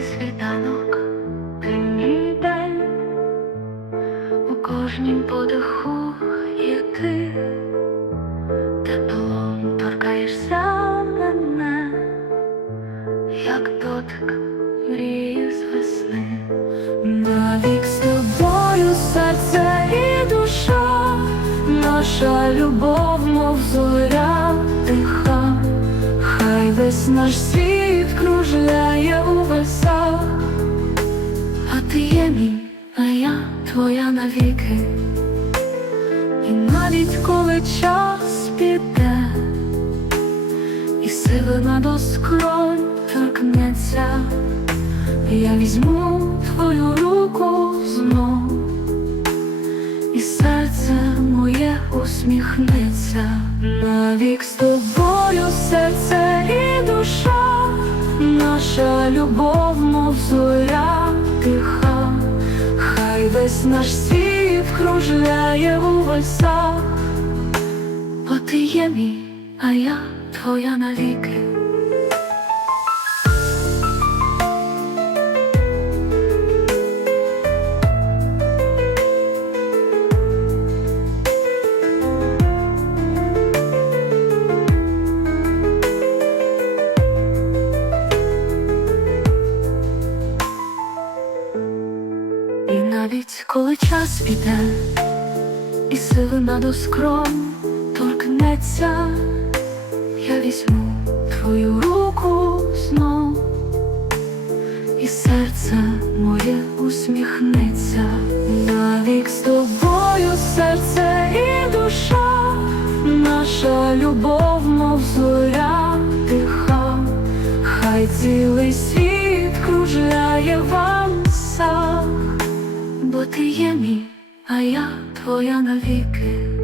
світанок, день, у кожнім подиху є ти, теплом торкаєшся як дотик мрії з весни. Навік з тобою серце і душа, наша любов, мов тиха, хай весь наш світ кружляє ти є мій, а я твоя навіки. І навіть коли час піде, і сивина до скронь торкнеться. Я візьму твою руку знов, і серце моє усміхнеться, навік з тобою серце і душа, наша любов, мов зоря тиха, весь наш світ кружляє у весах, бо ти є мій, а я твоя навіки. Навіть коли час піде, і силина до скром торкнеться, я візьму твою руку знов, і серце моє усміхнеться, навік з тобою серце і душа, наша любов, мов зоря тиха, хай цілий світ кружляє вам Бо ти є мій, а я твоя навіки.